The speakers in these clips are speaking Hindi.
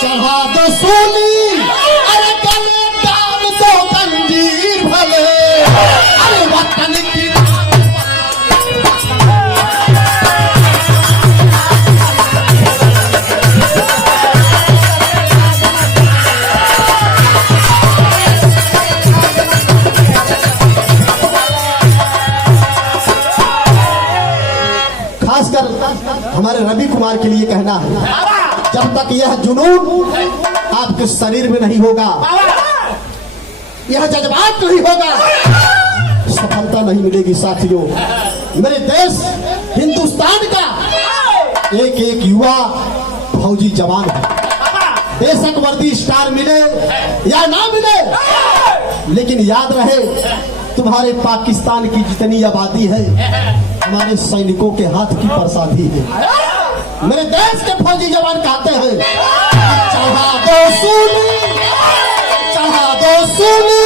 चढ़ा दो सूली, अरे गले डाल दो जंजीर भले, अरे वतन की खासकर हमारे रवि कुमार के लिए कहना है, जब तक यह जुनून आपके शरीर में नहीं होगा, यह जज्बात नहीं होगा, सफलता नहीं मिलेगी। साथियों, मेरे देश हिंदुस्तान का एक एक युवा फौजी जवान है। बेशक वर्दी स्टार मिले या ना मिले, लेकिन याद रहे तुम्हारे पाकिस्तान की जितनी आबादी है हमारे सैनिकों के हाथ की प्रसादी है। मेरे देश के फौजी जवान कहते हैं, चढ़ा दो सूली, चढ़ा दो सूली,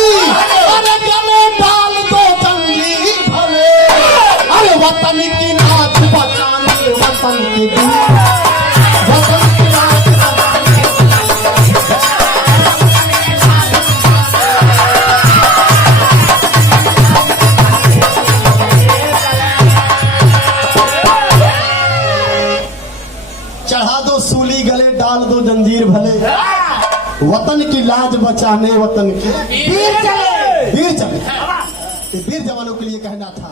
अरे गले डाल दो जंजीर भले, अरे वतन की नाच बचाने, वतन की वतन की नाच चढ़ा दो सूली, गले डाल दो जंजीर भले, वतन की लाज बचाने, वतन के वीर चले, वीर चले। वीर जवानों के लिए कहना था।